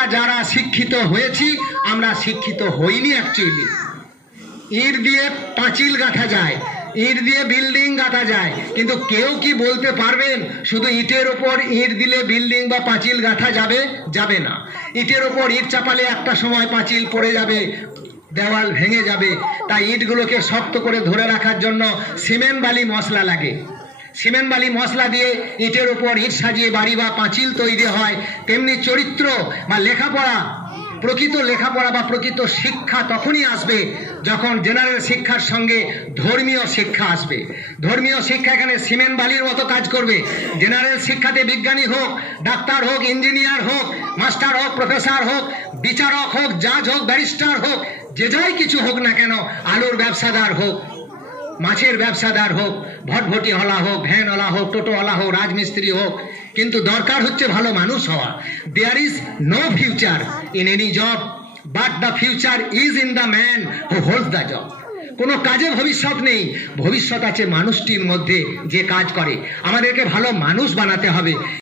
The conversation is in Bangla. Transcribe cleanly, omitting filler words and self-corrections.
আমরা যারা শিক্ষিত হয়েছি আমরা শিক্ষিত হইনি অ্যাকচুয়ালি। ইট দিয়ে পাঁচিল গাঁথা যায়, ইট দিয়ে বিল্ডিং গাঁথা যায়, কিন্তু কেউ কি বলতে পারবেন শুধু ইটের ওপর ইট দিলে বিল্ডিং বা পাঁচিল গাঁথা যাবে? যাবে না। ইটের ওপর ইট চাপালে একটা সময় পাঁচিল পড়ে যাবে, দেওয়াল ভেঙে যাবে। তাই ইটগুলোকে শক্ত করে ধরে রাখার জন্য সিমেন্ট বালি মশলা লাগে। সিমেন্ট বালি মশলা দিয়ে ইটের ওপর ইট সাজিয়ে বাড়ি বা পাঁচিল তৈরি হয়। তেমনি চরিত্র বা লেখাপড়া, প্রকৃত লেখাপড়া বা প্রকৃত শিক্ষা তখনই আসবে যখন জেনারেল শিক্ষার সঙ্গে ধর্মীয় শিক্ষা আসবে। ধর্মীয় শিক্ষা এখানে সিমেন্ট বালির মতো কাজ করবে। জেনারেল শিক্ষাতে বিজ্ঞানী হোক, ডাক্তার হোক, ইঞ্জিনিয়ার হোক, মাস্টার হোক, প্রফেসর হোক, বিচারক হোক, জাজ হোক, ব্যারিস্টার হোক, যে যাই কিছু হোক না কেন, আলুর ব্যবসাদার হোক, মাছের ব্যবসাদার হোক, ভটভটিওয়ালা হোক, ভ্যানওয়ালা হোক, টোটোওয়ালা হোক, রাজমিস্ত্রি হোক, কিন্তু দরকার হচ্ছে ভালো মানুষ হওয়া। There is no future in any job, but the future is in the man who holds the job. কোনো কাজে ভবিষ্যৎ নেই, ভবিষ্যৎ আছে মানুষটির মধ্যে যে কাজ করে। আমাদেরকে ভালো মানুষ বানাতে হবে।